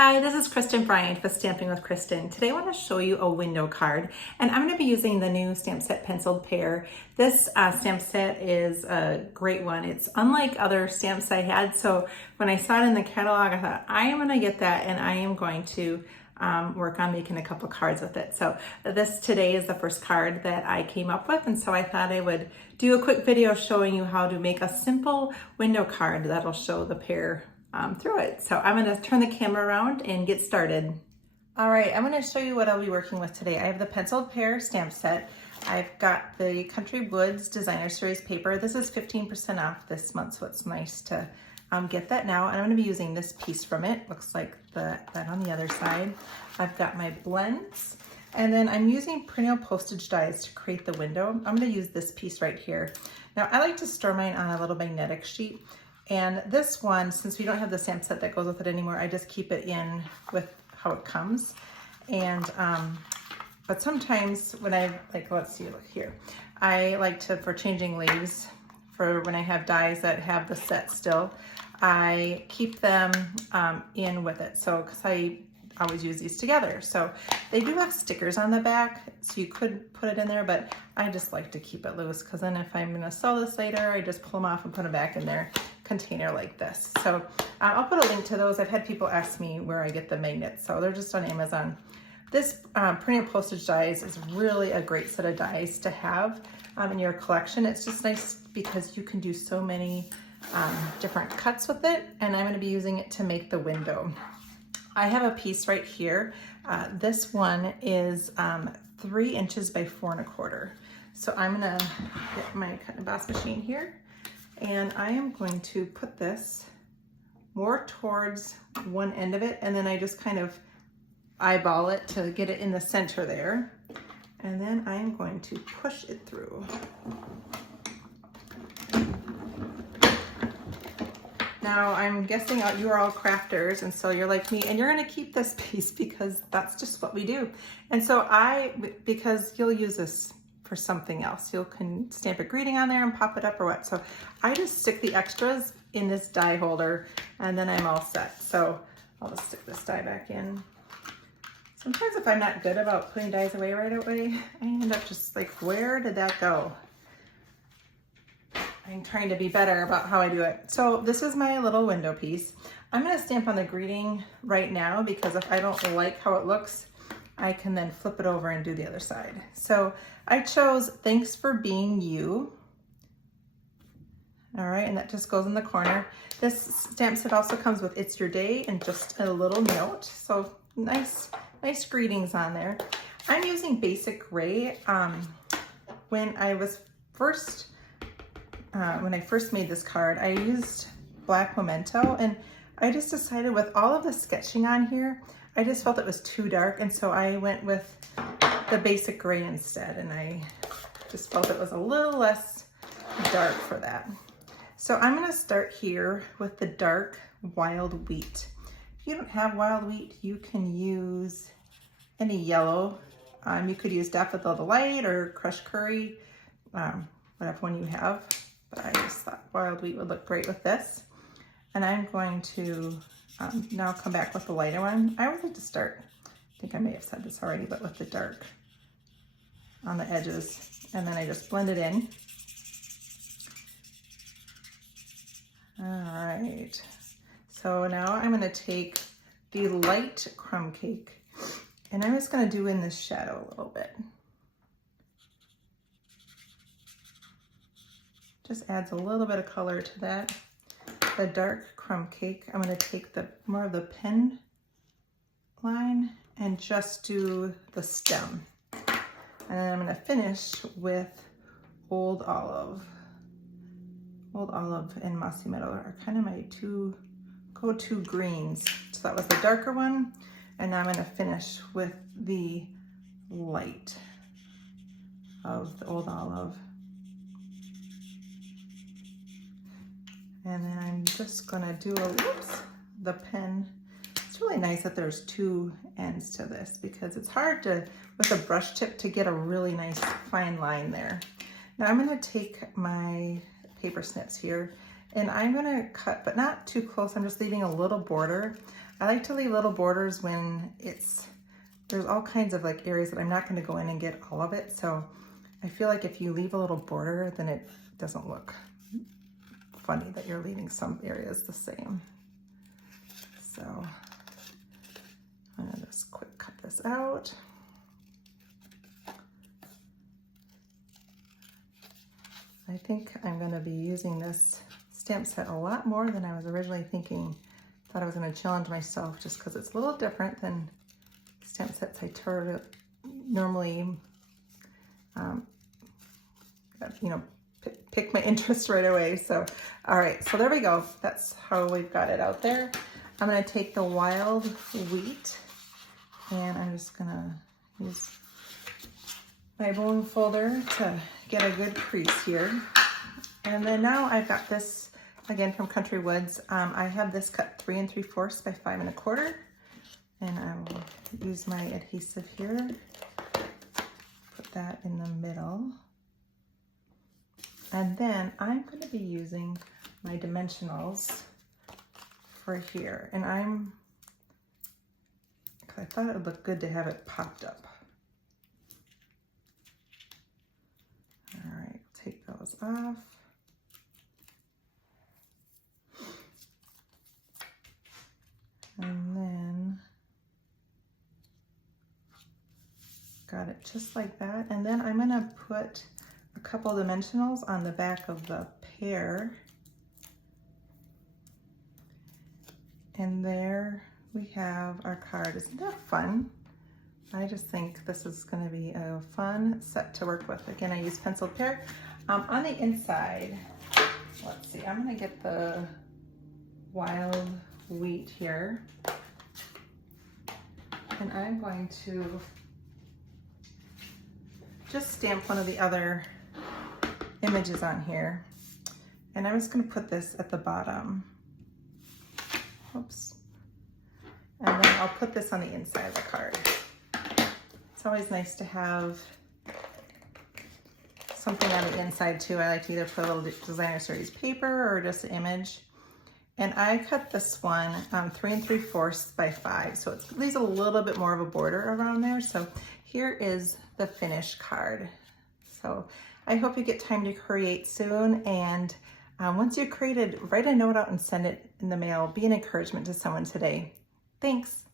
Hi, this is Kristen Bryant with Stamping with Kristen. Today I want to show you a window card, and I'm going to be using the new stamp set Penciled Pear. This stamp set is a great one. It's unlike other stamps I had, so when I saw it in the catalog, I thought I am going to get that and I am going to work on making a couple cards with it. So this today is the first card that I came up with, and so I thought I would do a quick video showing you how to make a simple window card that'll show the pear through it. So I'm going to turn the camera around and get started. All right, I'm going to show you what I'll be working with today. I have the Penciled Pear stamp set. I've got the Country Woods Designer Series paper. This is 15% off this month, so it's nice to get that now. And I'm going to be using this piece from it. Looks like that on the other side. I've got my blends, and then I'm using Perennial Postage Dies to create the window. I'm going to use this piece right here. Now, I like to store mine on a little magnetic sheet. And this one, since we don't have the stamp set that goes with it anymore, I just keep it in with how it comes. And, but sometimes when let's see, look here. I like to, for changing leaves, for when I have dies that have the set still, I keep them in with it. So, because I always use these together. So they do have stickers on the back, so you could put it in there, but I just like to keep it loose, because then if I'm gonna sell this later, I just pull them off and put them back in their container like this. So I'll put a link to those. I've had people ask me where I get the magnets, so they're just on Amazon. This Perennial Postage Dies is really a great set of dies to have in your collection. It's just nice because you can do so many different cuts with it, and I'm gonna be using it to make the window. I have a piece right here. This one is 3 inches by 4 1/4. So I'm gonna get my cut and emboss machine here, and I am going to put this more towards one end of it, and then I just kind of eyeball it to get it in the center there. And then I am going to push it through. Now, I'm guessing you are all crafters, and so you're like me, and you're gonna keep this piece because that's just what we do. And so because you'll use this for something else. You can stamp a greeting on there and pop it up or what. So I just stick the extras in this die holder, and then I'm all set. So I'll just stick this die back in. Sometimes if I'm not good about putting dies away right away, I end up just like, where did that go? I'm trying to be better about how I do it. So this is my little window piece. I'm gonna stamp on the greeting right now, because if I don't like how it looks, I can then flip it over and do the other side. So I chose "Thanks for Being You." All right, and that just goes in the corner. This stamp set also comes with "It's Your Day" and just a little note. So nice greetings on there. I'm using basic gray. When I first made this card, I used black memento, and I just decided with all of the sketching on here, I just felt it was too dark, and so I went with the basic gray instead, and I just felt it was a little less dark for that. So I'm gonna start here with the dark wild wheat. If you don't have wild wheat, you can use any yellow. You could use Daffodil Delight or crushed curry, whatever one you have. But I just thought wild wheat would look great with this. And I'm going to now come back with the lighter one. I always like to start, I think I may have said this already, but with the dark on the edges. And then I just blend it in. All right. So now I'm gonna take the light crumb cake, and I'm just gonna do in this shadow a little bit. Just adds a little bit of color to that. The dark crumb cake, I'm gonna take more of the pen line and just do the stem. And then I'm gonna finish with Old Olive. Old Olive and Mossy Meadow are kind of my two go-to greens. So that was the darker one, and now I'm gonna finish with the light of the Old Olive. And then I'm just gonna do the pen. It's really nice that there's 2 ends to this, because it's hard with a brush tip to get a really nice fine line there. Now I'm gonna take my paper snips here, and I'm gonna cut, but not too close. I'm just leaving a little border. I like to leave little borders when there's all kinds of like areas that I'm not going to go in and get all of it. So I feel like if you leave a little border, then it doesn't look funny that you're leaving some areas the same. So I'm going to just quick cut this out. I think I'm going to be using this stamp set a lot more than I was originally thinking. Thought I was going to challenge myself just because it's a little different than stamp sets I normally, pick my interest right away. So, all right, so there we go. That's how we've got it out there. I'm going to take the wild wheat and I'm just going to use my bone folder to get a good crease here. And then now I've got this again from Country Woods. I have this cut 3 3/4 by 5 1/4, and I will use my adhesive here. Put that in the middle, and then I'm going to be using my dimensionals for here. And I thought it would look good to have it popped up. All right, take those off. And then got it just like that. And then I'm going to put a couple dimensionals on the back of the pear. And there we have our card. Isn't that fun? I just think this is going to be a fun set to work with. Again, I use penciled pear. On the inside, let's see, I'm going to get the wild wheat here. And I'm going to just stamp one of the other images on here. And I'm just going to put this at the bottom. Oops. And then I'll put this on the inside of the card. It's always nice to have something on the inside too. I like to either put a little designer series paper or just an image. And I cut this one 3 3/4 by 5, so it leaves a little bit more of a border around there. So here is the finished card. So I hope you get time to create soon, and once you've created, write a note out and send it in the mail. Be an encouragement to someone today. Thanks.